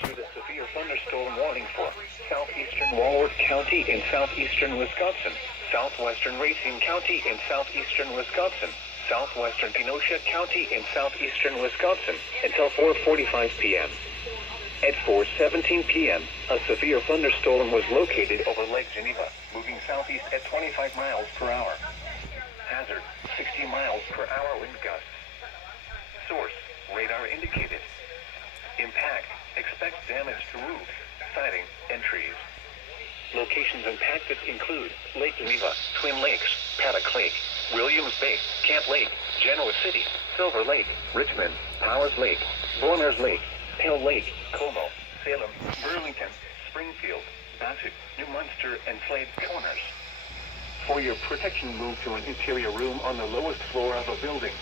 issued a severe thunderstorm warning for southeastern Walworth County in southeastern Wisconsin, southwestern Racine County in southeastern Wisconsin, southwestern Kenosha County in southeastern Wisconsin until 4:45 p.m. At 4:17 p.m., a severe thunderstorm was located over Lake Geneva, moving southeast at 25 miles per hour. Hazard, 60 miles per hour wind gusts. Source, radar indicated. Impact, expect damage to roofs, siding, and trees. Locations impacted include Lake Geneva, Twin Lakes, Paddock Lake, Williams Bay, Camp Lake, Genoa City, Silver Lake, Richmond, Powers Lake, Boners Lake, Pale Lake, Como, Salem, Burlington, Springfield, Bassett, New Munster, and Slade Corners. For your protection, move to an interior room on the lowest floor of a building.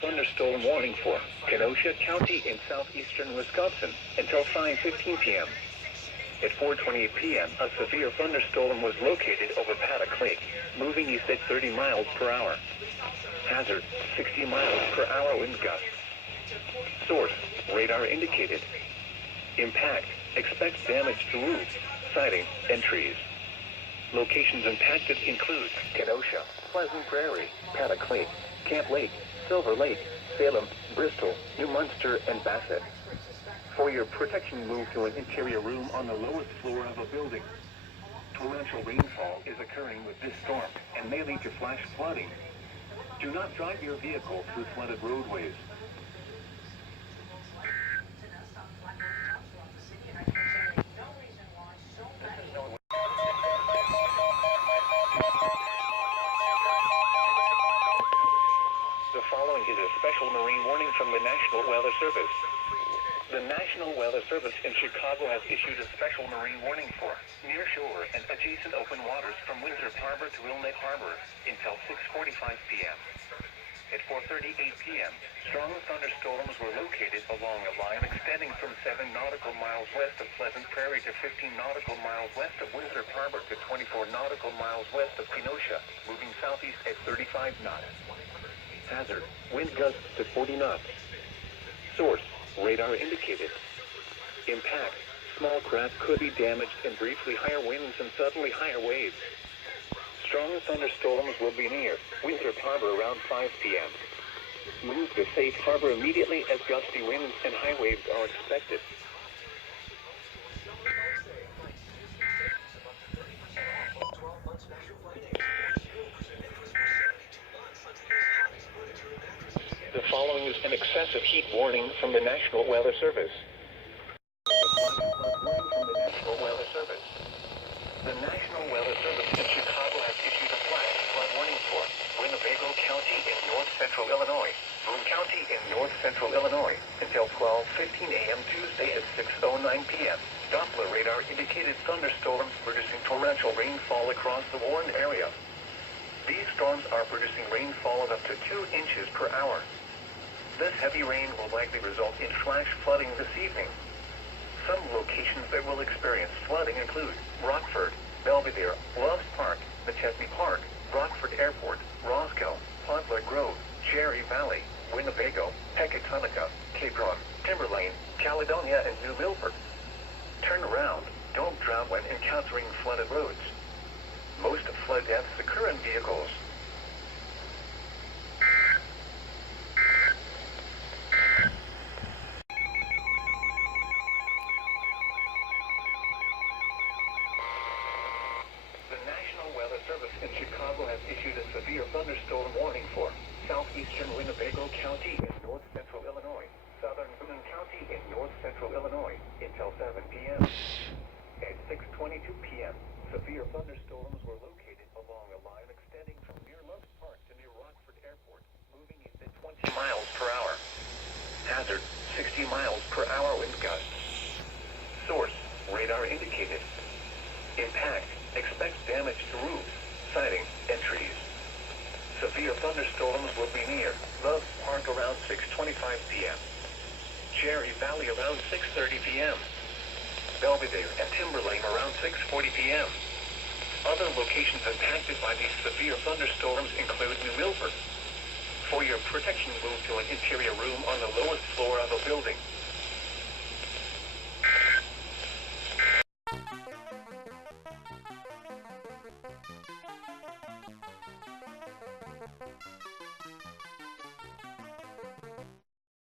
Thunderstorm warning for Kenosha County in southeastern Wisconsin until 5:15 p.m. At 4:28 p.m., a severe thunderstorm was located over Paddock Lake, moving east at 30 miles per hour. Hazard, 60 miles per hour wind gusts. Source, radar indicated. Impact, expect damage to roofs, siding, and trees. Locations impacted include Kenosha, Pleasant Prairie, Paddock Lake, Camp Lake, Silver Lake, Salem, Bristol, New Munster, and Bassett. For your protection, move to an interior room on the lowest floor of a building. Torrential rainfall is occurring with this storm and may lead to flash flooding. Do not drive your vehicle through flooded roadways. The following is a special marine warning from the National Weather Service. The National Weather Service in Chicago has issued a special marine warning for nearshore and adjacent open waters from Windsor Harbor to Wilmette Harbor until 6:45 p.m. At 4:38 p.m., strong thunderstorms were located along a line extending from 7 nautical miles west of Pleasant Prairie to 15 nautical miles west of Windsor Harbor to 24 nautical miles west of Kenosha, moving southeast at 35 knots. Hazard, wind gusts to 40 knots. Source, radar indicated. Impact, small craft could be damaged and briefly higher winds and suddenly higher waves. Strong thunderstorms will be near Windsor Harbor around 5 p.m. Move to safe harbor immediately as gusty winds and high waves are expected. The following is an excessive heat warning from the National Weather Service. The National Weather Service in Chicago has issued a flash flood warning for Winnebago County in north central Illinois, Boone County in north central Illinois, until 12:15 a.m. Tuesday at 6:09 p.m. Doppler radar indicated thunderstorms producing torrential rainfall across the Warren area. These storms are producing rainfall of up to 2 inches per hour. This heavy rain will likely result in flash flooding this evening. Some locations that will experience flooding include Rockford, Belvedere, Loves Park, McChesney Park, Rockford Airport, Roscoe, Poplar Grove, Cherry Valley, Winnebago, Pecatonica, Cape Ron, Timberlane, Caledonia, and New Milford. Turn around. Don't drown when encountering flooded roads. Most flood deaths occur in vehicles. In Chicago has issued a severe thunderstorm warning for southeastern Winnebago County in north central Illinois, southern Boone County in north central Illinois until 7 p.m. At 6:22 p.m., severe thunderstorms were located along a line extending from near Loves Park to near Rockford Airport, moving east at 20 miles per hour. Hazard, 60 miles per hour wind gusts. Source, radar indicated. Impact, expect damage to roofs, siding, and trees. Severe thunderstorms will be near Loves Park around 6:25 p.m. Cherry Valley around 6:30 p.m. Belvedere and Timberlane around 6:40 p.m. Other locations impacted by these severe thunderstorms include New Milford. For your protection, move to an interior room on the lowest floor of a building.